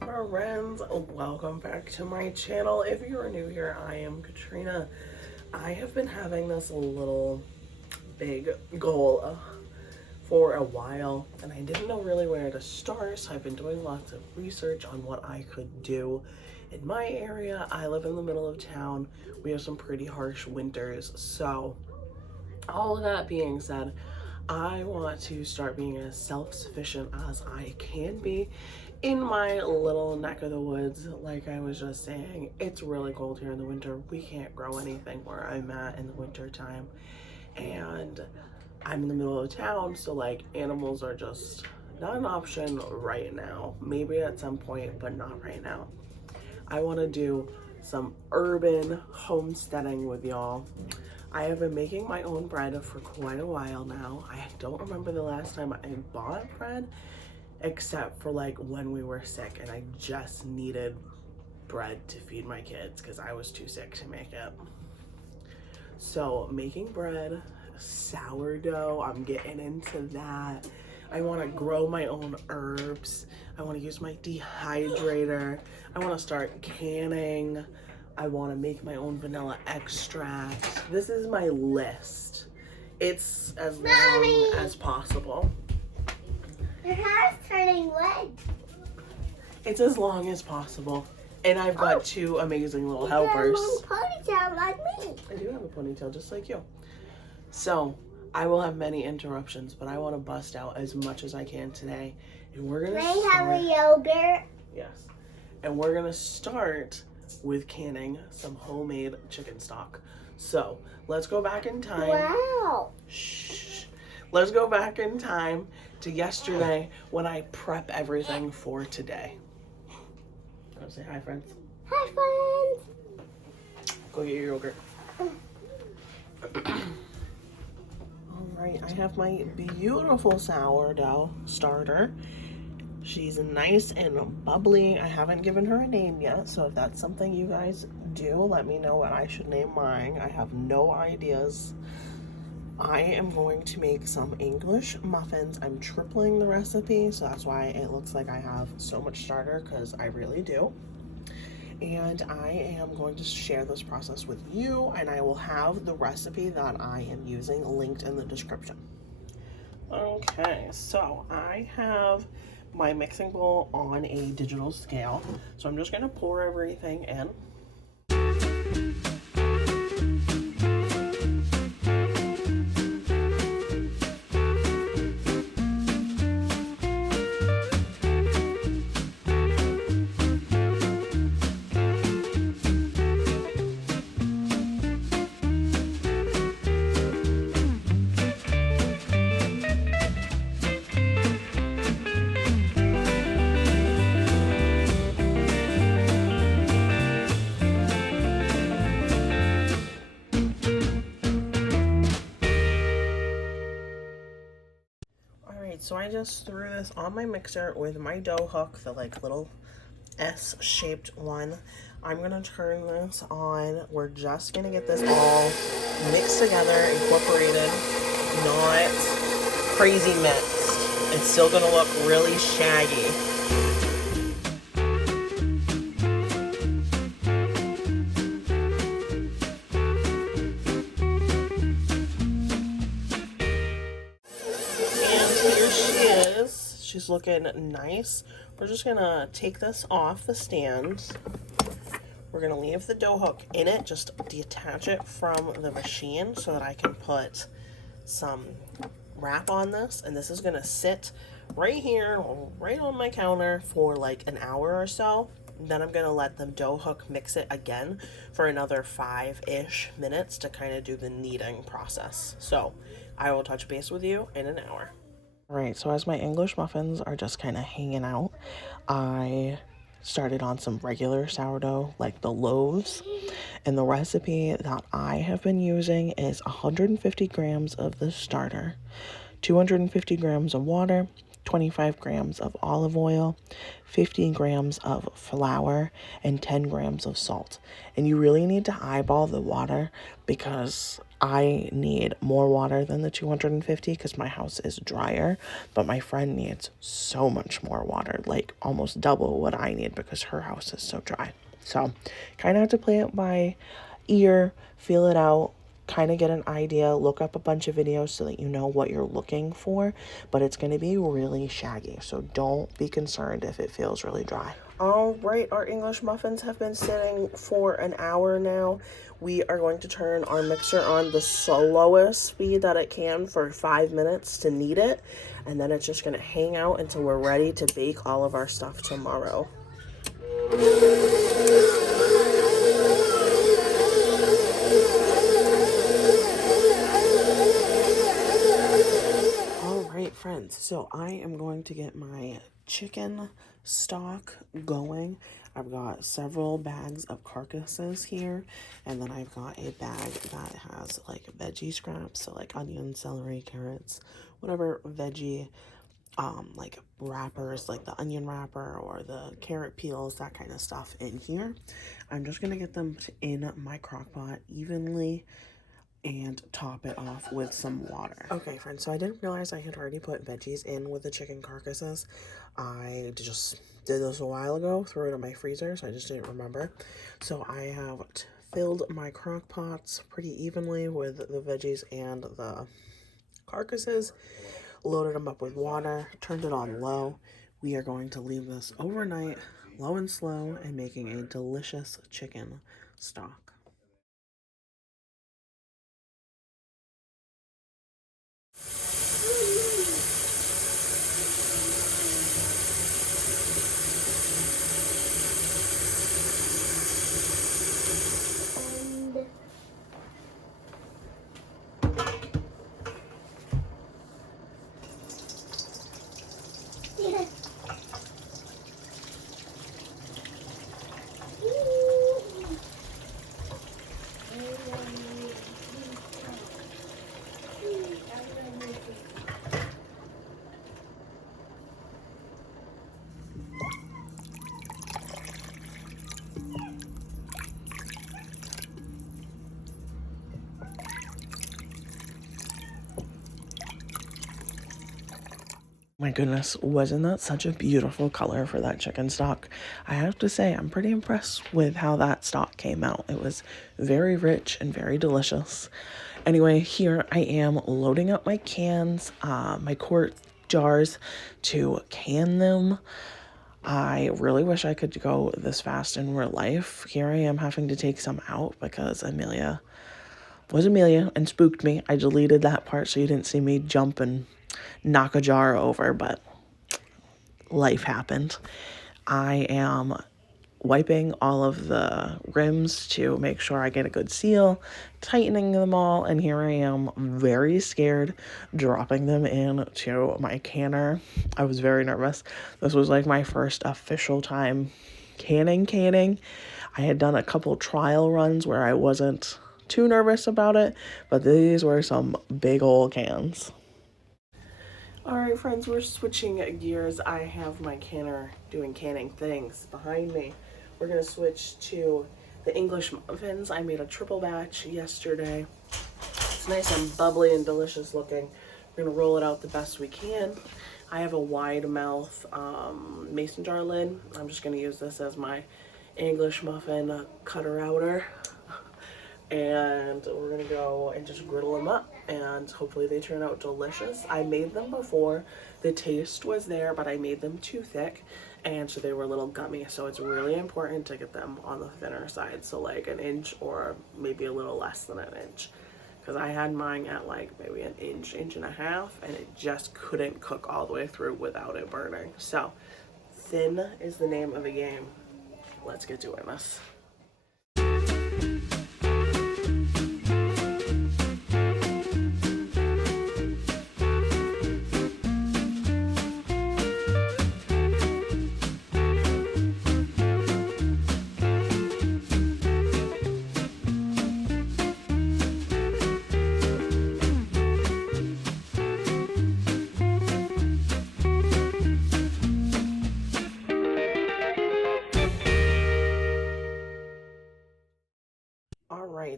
friends, welcome back to my channel. If you're new here, I am Katrina. I have been having this little big goal for a while, and I didn't know really where to start, so I've been doing lots of research on what I could do. In my area, I live in the middle of town. We have some pretty harsh winters, so all of that being said, I want to start being as self-sufficient as I can be in my little neck of the woods. Like I was just saying, it's really cold here in the winter. We can't grow anything where I'm at in the winter time, and I'm in the middle of town, so like animals are just not an option right now. Maybe at some point, but not right now. I want to do some urban homesteading with y'all. I have been making my own bread for quite a while now. I don't remember the last time I bought bread, except for like when we were sick and I just needed bread to feed my kids because I was too sick to make it. So making bread, sourdough, I'm getting into that. I want to grow my own herbs. I want to use my dehydrator. I want to start canning. I want to make my own vanilla extract. This is my list. It's as long as possible. Your hair's turning red. It's as long as possible. And I've got two amazing little helpers. You have a ponytail like me. I do have a ponytail just like you. So I will have many interruptions, but I want to bust out as much as I can today. And we're going to start. May I have a yogurt? Yes. And we're going to start with canning some homemade chicken stock. So let's go back in time. Wow. Shh. Let's go back in time to yesterday when I prep everything for today. I'll say hi, friends. Hi, friends. Go get your yogurt. Alright, I have my beautiful sourdough starter. She's nice and bubbly. I haven't given her a name yet, so if that's something you guys do, let me know what I should name mine. I have no ideas. I am going to make some English muffins. I'm tripling the recipe, so that's why it looks like I have so much starter, because I really do. And I am going to share this process with you, and I will have the recipe that I am using linked in the description. Okay, so I have my mixing bowl on a digital scale, so I'm just going to pour everything in. So I just threw this on my mixer with my dough hook, the like little S-shaped one. I'm gonna turn this on. We're just gonna get this all mixed together, incorporated, not crazy mixed. It's still gonna look really shaggy. She's looking nice. We're just gonna take this off the stand. We're gonna leave the dough hook in it, just detach it from the machine so that I can put some wrap on this. And this is gonna sit right here, right on my counter for like an hour or so. Then I'm gonna let the dough hook mix it again for another 5-ish minutes to kind of do the kneading process. So I will touch base with you in an hour. Alright, so as my English muffins are just kind of hanging out, I started on some regular sourdough, like the loaves. And the recipe that I have been using is 150 grams of the starter, 250 grams of water, 25 grams of olive oil, 15 grams of flour, and 10 grams of salt. And you really need to eyeball the water because I need more water than the 250 because my house is drier, but my friend needs so much more water, like almost double what I need because her house is so dry. So kind of have to play it by ear, feel it out, kind of get an idea, look up a bunch of videos so that you know what you're looking for, but it's going to be really shaggy, so don't be concerned if it feels really dry. All right, our English muffins have been sitting for an hour now. We are going to turn our mixer on the slowest speed that it can for 5 minutes to knead it, and then it's just going to hang out until we're ready to bake all of our stuff tomorrow. Friends, so I am going to get my chicken stock going. I've got several bags of carcasses here, and then I've got a bag that has like veggie scraps, so like onion, celery, carrots, whatever veggie like wrappers, like the onion wrapper or the carrot peels, that kind of stuff in here. I'm just gonna get them in my crock pot evenly and top it off with some water. Okay, friends, so I didn't realize I had already put veggies in with the chicken carcasses. I just did this a while ago, threw it in my freezer, so I just didn't remember. So I have filled my crock pots pretty evenly with the veggies and the carcasses, loaded them up with water, turned it on low. We are going to leave this overnight, low and slow, and making a delicious chicken stock. My goodness, wasn't that such a beautiful color for that chicken stock? I have to say, I'm pretty impressed with how that stock came out. It was very rich and very delicious. Anyway, here I am loading up my cans, my quart jars to can them. I really wish I could go this fast in real life. Here I am having to take some out because Amelia was Amelia and spooked me. I deleted that part so you didn't see me jump and knock a jar over, but life happened. I am wiping all of the rims to make sure I get a good seal, tightening them all, and here I am very scared dropping them into my canner. I was very nervous. This was like my first official time canning. I had done a couple trial runs where I wasn't too nervous about it, but these were some big old cans. Alright friends, we're switching gears. I have my canner doing canning things behind me. We're going to switch to the English muffins. I made a triple batch yesterday. It's nice and bubbly and delicious looking. We're going to roll it out the best we can. I have a wide mouth mason jar lid. I'm just going to use this as my English muffin cutter outer. And we're gonna go and just griddle them up and hopefully they turn out delicious. I made them before. The taste was there, but I made them too thick and so they were a little gummy. So it's really important to get them on the thinner side, so like an inch or maybe a little less than an inch, because I had mine at like maybe an inch and a half and it just couldn't cook all the way through without it burning. So thin is the name of the game. Let's get doing this.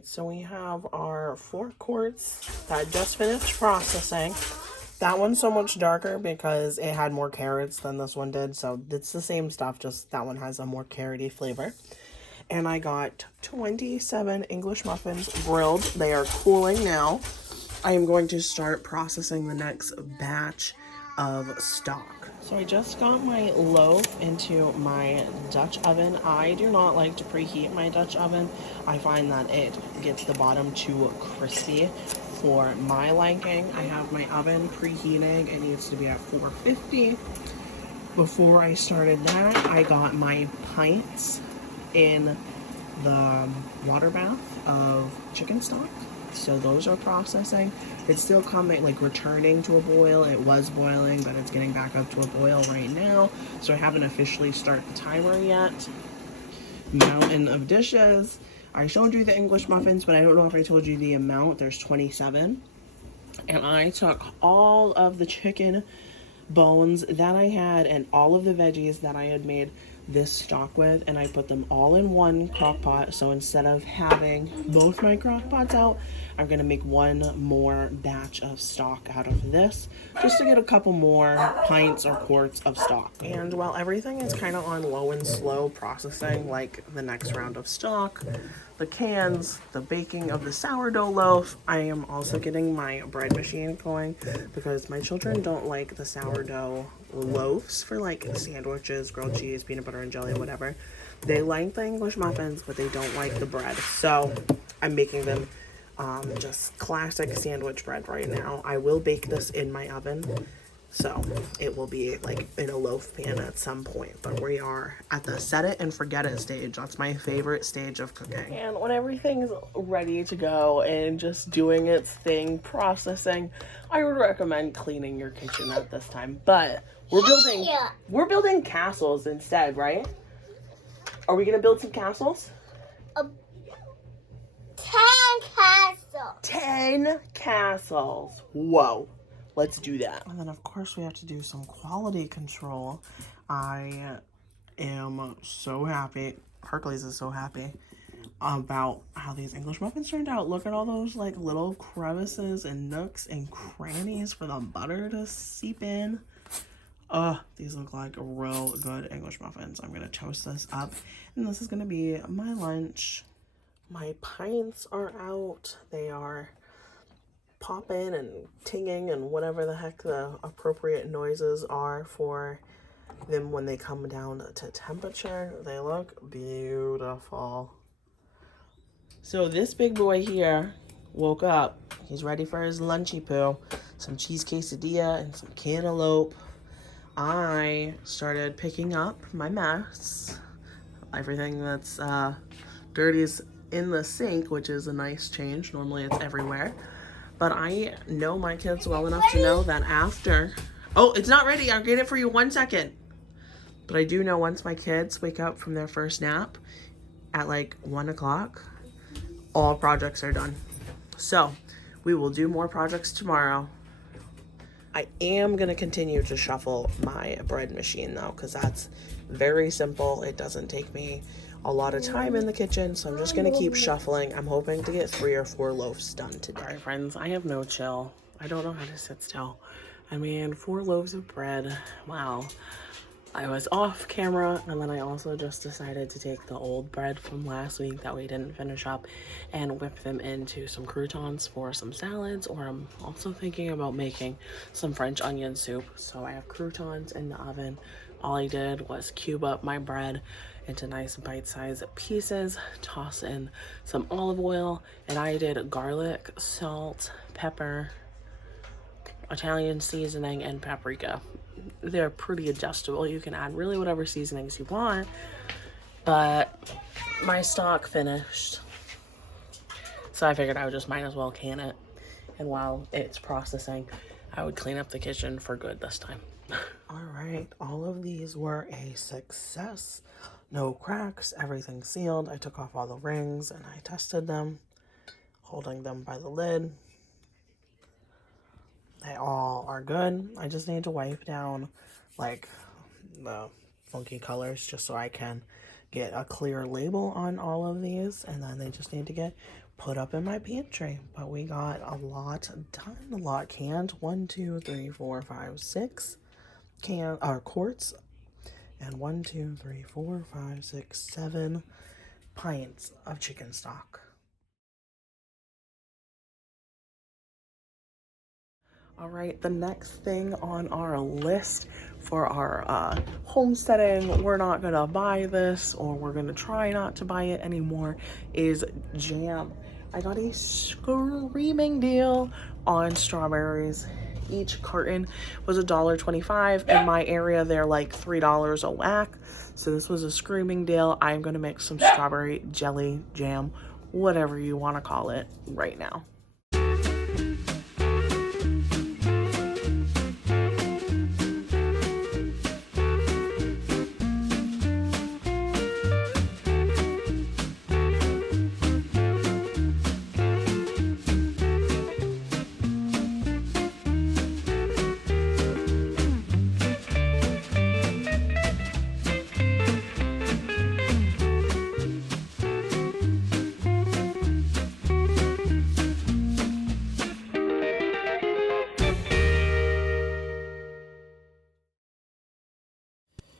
right, so we have our 4 quarts that just finished processing. That one's so much darker because it had more carrots than this one did, so it's the same stuff, just that one has a more carroty flavor. And I got 27 English muffins grilled. They are cooling now. I am going to start processing the next batch of stock. So I just got my loaf into my Dutch oven. I do not like to preheat my Dutch oven. I find that it gets the bottom too crispy for my liking. I have my oven preheating. It needs to be at 450. Before I started that, I got my pints in the water bath of chicken stock. So those are processing. It's still coming, like returning to a boil. It was boiling, but it's getting back up to a boil right now. So I haven't officially started the timer yet. Mountain of dishes. I showed you the English muffins, but I don't know if I told you the amount. There's 27. And I took all of the chicken bones that I had and all of the veggies that I had made this stock with, and I put them all in one crock pot. So instead of having both my crock pots out, I'm gonna make one more batch of stock out of this just to get a couple more pints or quarts of stock. And while everything is kind of on low and slow processing, like the next round of stock, the cans, the baking of the sourdough loaf, I am also getting my bread machine going because my children don't like the sourdough loaves for like sandwiches, grilled cheese, peanut butter and jelly, whatever. They like the English muffins, but they don't like the bread. So I'm making them just classic sandwich bread right now. I will bake this in my oven, so it will be like in a loaf pan at some point, but we are at the set it and forget it stage. That's my favorite stage of cooking. And when everything's ready to go and just doing its thing, processing, I would recommend cleaning your kitchen at this time. But we're building castles instead, right? Are we gonna build some castles? 10 castles. 10 castles. Whoa. Let's do that. And then, of course, we have to do some quality control. I am so happy. Hercules is so happy about how these English muffins turned out. Look at all those like little crevices and nooks and crannies for the butter to seep in. These look like real good English muffins. I'm gonna toast this up, and this is gonna be my lunch. My pints are out. They are popping and tinging and whatever the heck the appropriate noises are for them when they come down to temperature. They look beautiful. So this big boy here woke up. He's ready for his lunchy poo. Some cheese quesadilla and some cantaloupe. I started picking up my mess. Everything that's dirty is in the sink, which is a nice change. Normally it's everywhere. But I know my kids well enough to know that after... Oh, it's not ready. I'll get it for you 1 second. But I do know once my kids wake up from their first nap at like 1 o'clock, all projects are done. So we will do more projects tomorrow. I am going to continue to shuffle my bread machine though, because that's very simple. It doesn't take me a lot of time in the kitchen, so I'm just going to keep shuffling. I'm hoping to get 3 or 4 loaves done today. All right, friends, I have no chill. I don't know how to sit still. I mean, 4 loaves of bread. Wow. I was off camera, and then I also just decided to take the old bread from last week that we didn't finish up and whip them into some croutons for some salads, or I'm also thinking about making some French onion soup. So I have croutons in the oven. All I did was cube up my bread into nice bite-sized pieces, toss in some olive oil, and I did garlic, salt, pepper, Italian seasoning, and paprika. They're pretty adjustable. You can add really whatever seasonings you want, but my stock finished, so I figured I would just might as well can it, and while it's processing, I would clean up the kitchen for good this time. All right, all of these were a success. No cracks, everything sealed. I took off all the rings and I tested them, holding them by the lid. They all are good. I just need to wipe down like the funky colors just so I can get a clear label on all of these, and then they just need to get put up in my pantry. But we got a lot done, a lot canned. 1, 2, 3, 4, 5, 6 quarts, and 1, 2, 3, 4, 5, 6, 7 pints of chicken stock. All right, the next thing on our list for our homesteading, we're not gonna buy this, or we're gonna try not to buy it anymore, is jam. I got a screaming deal on strawberries. Each carton was $1.25. In my area, they're like $3 a whack. So this was a screaming deal. I'm gonna make some strawberry jelly jam, whatever you wanna call it, right now.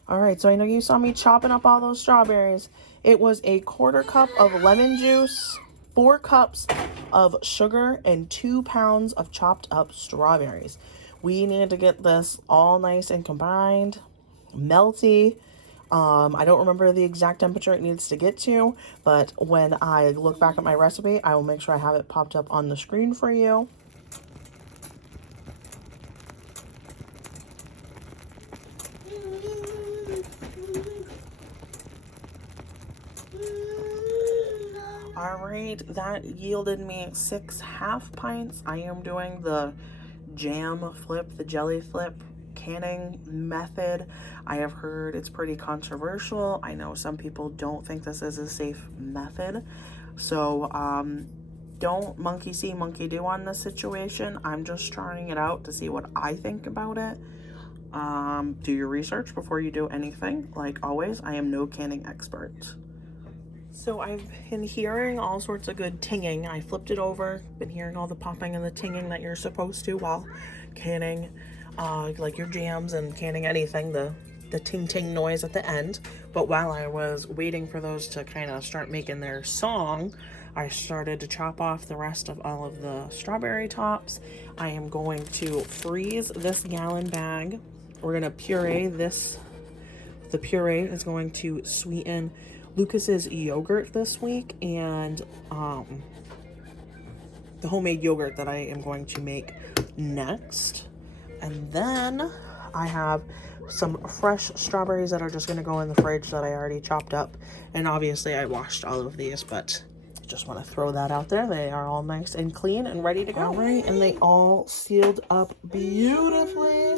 All right, so I know you saw me chopping up all those strawberries. It was a 1/4 cup of lemon juice, 4 cups of sugar, and 2 pounds of chopped up strawberries. We need to get this all nice and combined, melty. I don't remember the exact temperature it needs to get to, but when I look back at my recipe, I will make sure I have it popped up on the screen for you. All right, that yielded me 6 half pints. I am doing the jam flip, the jelly flip canning method. I have heard it's pretty controversial. I know some people don't think this is a safe method. So don't monkey see, monkey do on this situation. I'm just trying it out to see what I think about it. Do your research before you do anything. Like always, I am no canning expert. So I've been hearing all sorts of good tinging. I flipped it over, been hearing all the popping and the tinging that you're supposed to while canning, like your jams and canning anything, the ting ting noise at the end. But while I was waiting for those to kind of start making their song, I started to chop off the rest of all of the strawberry tops. I am going to freeze this gallon bag. We're gonna puree this. The puree is going to sweeten Lucas's yogurt this week, and the homemade yogurt that I am going to make next. And then I have some fresh strawberries that are just going to go in the fridge that I already chopped up. And obviously I washed all of these, but just want to throw that out there. They are all nice and clean and ready to go. All right, and they all sealed up beautifully.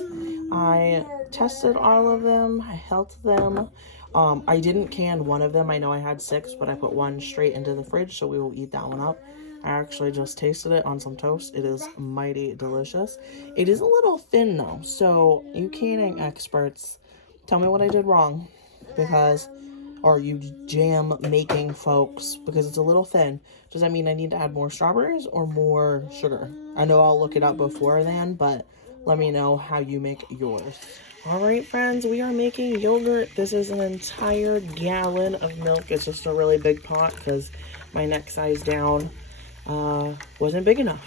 I tested all of them. I held them. I didn't can one of them. I know I had 6, but I put one straight into the fridge, so we will eat that one up. I actually just tasted it on some toast. It is mighty delicious. It is a little thin though, so you canning experts, tell me what I did wrong, because, or you jam making folks, because it's a little thin. Does that mean I need to add more strawberries or more sugar? I know I'll look it up before then, but let me know how you make yours. All right, friends, we are making yogurt. This is an entire gallon of milk. It's just a really big pot because my next size down wasn't big enough.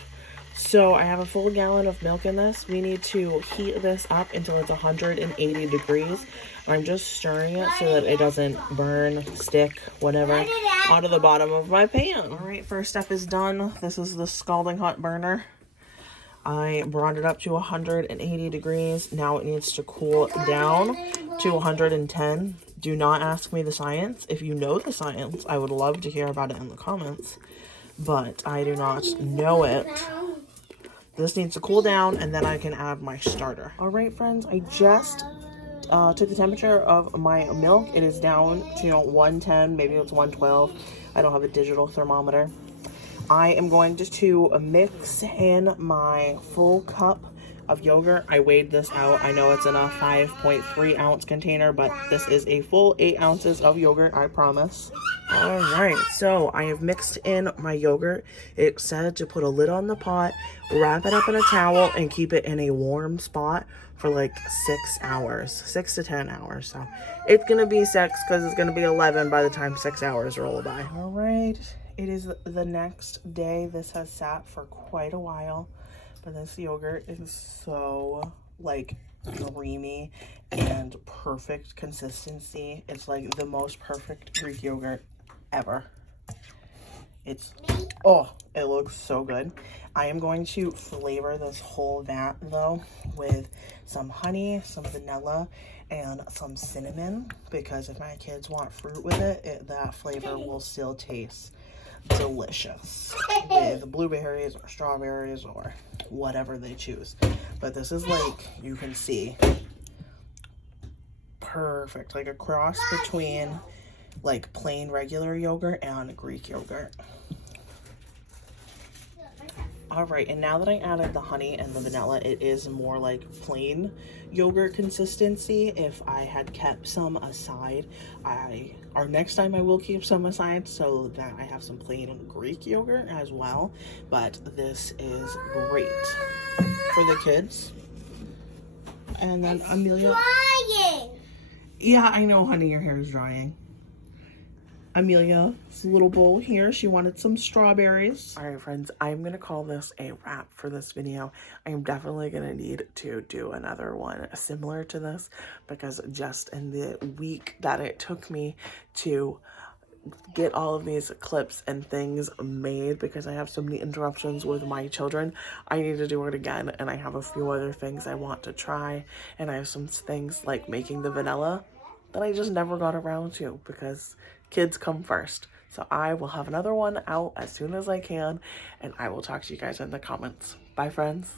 So I have a full gallon of milk in this. We need to heat this up until it's 180 degrees. I'm just stirring it so that it doesn't burn, stick, whatever, onto the bottom of my pan. All right, first step is done. This is the scalding hot burner. I brought it up to 180 degrees. Now it needs to cool down to 110. Do not ask me the science. If you know the science, I would love to hear about it in the comments. But I do not know it. This needs to cool down, and then I can add my starter. All right, friends, I just took the temperature of my milk. It is down to 110, maybe it's 112. I don't have a digital thermometer. I am going to mix in my full cup of yogurt. I weighed this out. I know it's in a 5.3 ounce container, but this is a full 8 ounces of yogurt, I promise. All right, so I have mixed in my yogurt. It said to put a lid on the pot, wrap it up in a towel, and keep it in a warm spot for like 6 hours, 6 to 10 hours. So it's gonna be 6 because it's gonna be 11 by the time 6 hours roll by. All right, it is the next day. This has sat for quite a while, but this yogurt is so like creamy and perfect consistency. It's like the most perfect Greek yogurt ever. It's, oh, it looks so good. I am going to flavor this whole vat though with some honey, some vanilla, and some cinnamon, because if my kids want fruit with it, that flavor will still taste delicious with blueberries or strawberries or whatever they choose. But this is like, you can see, perfect, like a cross between like plain regular yogurt and Greek yogurt. All right, and now that I added the honey and the vanilla, it is more like plain yogurt consistency. If I had kept some aside, or next time I will keep some aside so that I have some plain Greek yogurt as well. But this is great for the kids. And then Amelia. Drying. Yeah, I know, honey, your hair is drying. Amelia's little bowl here, she wanted some strawberries. All right, friends, I'm gonna call this a wrap for this video. I am definitely gonna need to do another one similar to this, because just in the week that it took me to get all of these clips and things made, because I have so many interruptions with my children, I need to do it again. And I have a few other things I want to try, and I have some things like making the vanilla that I just never got around to because kids come first. So I will have another one out as soon as I can, and I will talk to you guys in the comments. Bye, friends.